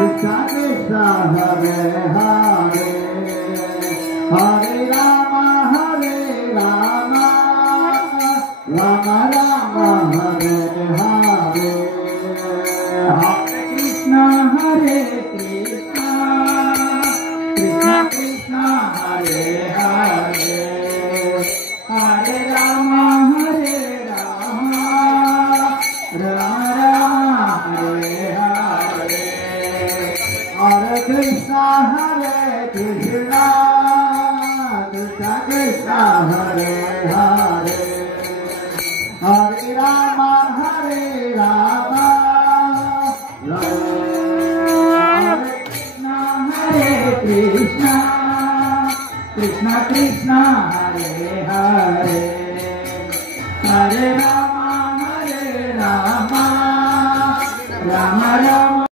Krishna Krishna Hare Hare Hare Rama Hare Rama Rama Rama Hare Hare Hare Krishna Hare Krishna Krishna Krishna Hare Hare Hare Rama Hare Rama Rama Rama Hare Hare Hare Krishna Hare Krishna Krishna Krishna Hare Hare Hare Rama Hare Rama Hare Krishna Hare Krishna Krishna Krishna Hare Hare